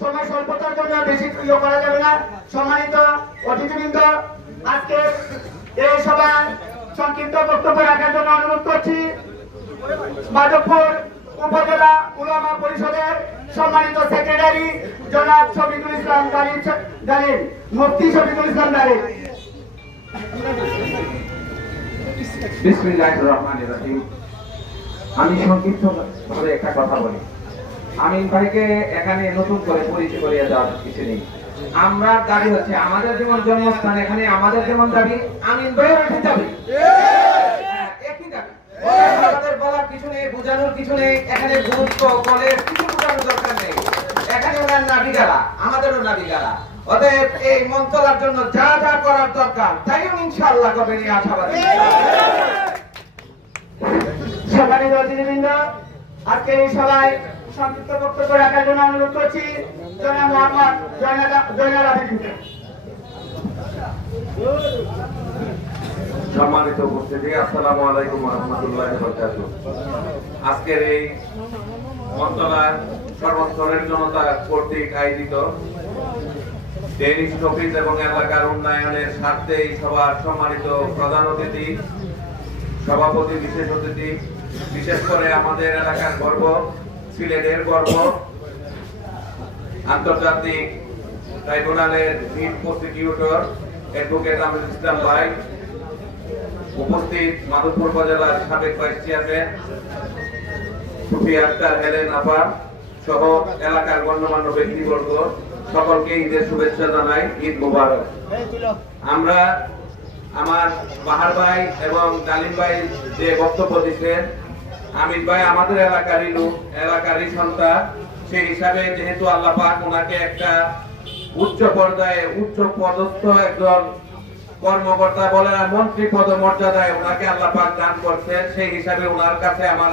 সময় স্বল্পতার জন্য বেশি ইয়ে করা যাবে না। সম্মানিত অতিথিবৃন্দ, আজকে এই সভায় সংক্ষিপ্ত বক্তব্য রাখার জন্য অনুরোধ করছি মাধবপুর উপজেলা উলামা পরিষদের সম্মানিত সেক্রেটারি জনাব শফিকুল ইসলাম দালিল, মুফতি শফিকুল ইসলাম দালিল। বিসমিল্লাহির রহমানির রহিম। আমি সংক্ষিপ্তভাবে একটা কথা বলি। আমিন ভাইকে এখানে নতুন করে পরিচয় করিয়ে দেওয়ার কিছু নেই। আমরা দাবি হচ্ছে আমাদের যেমন জন্মস্থান, এখানে আমাদের যেমন দাবি আমিন ভাইয়ের একই দাবি, একই দাবি। আমাদের বলার কিছু নেই, বোঝানোর কিছু নেই। এখানে ভূত কলের কিছু বোঝানোর দরকার নেই। এখানে ওনার নাবিগারা, আমাদেরও নাবিগারা। অতএব এই মন চলার জন্য যা যা করার দরকার তাইও ইনশাআল্লাহ করবেন এই আশাবাদী। সম্মানিত অতিথিবৃন্দ, আজকে এই সভায় সংক্ষিপ্ত বক্তব্য রাখার জন্য অনুরোধ করছি জনাব মোহাম্মদ জয়নাল আবেদিনকে। সম্মানিত উপস্থিতি, আসসালামু আলাইকুম ওয়া রাহমাতুল্লাহি ওয়া বারাকাতুহু। আজকের এই মন্তলার সর্বস্তরের জনতা কর্তৃক আয়োজিত ডেনিশ অফিস এবং এলাকার উন্নয়নের স্বার্থে এই সভার সম্মানিত প্রধান অতিথি, সভাপতি, বিশেষ অতিথি, বিশেষ করে আমাদের এলাকার গর্ব, সিলেটের গর্ব, আন্তর্জাতিক ট্রাইব্যুনালের chief prosecutor advocate Aminul Islam ভাই, উপস্থিত মাধবপুর উপজেলার সাবেক vice chairman Sufia Akter Helen আপা সহ এলাকার গণ্যমান্য ব্যক্তিবর্গ, সকলকে ঈদের শুভেচ্ছা জানাই। ঈদ মোবারক। আমরা আমার বাহার ভাই এবং ডালিম ভাই যে বক্তব্য দিচ্ছেন, আমিন ভাই আমাদের এলাকারই লোক, এলাকারই সন্তান। সেই হিসাবে যেহেতু আল্লাহ পাক ওনাকে একটা উচ্চ পর্যায়ে উচ্চ পদস্থ একজন কর্মকর্তা বলে মন্ত্রী পদ মর্যাদায় ওনাকে আল্লাহ পাক দান করছেন, সেই হিসাবে ওনার কাছে আমার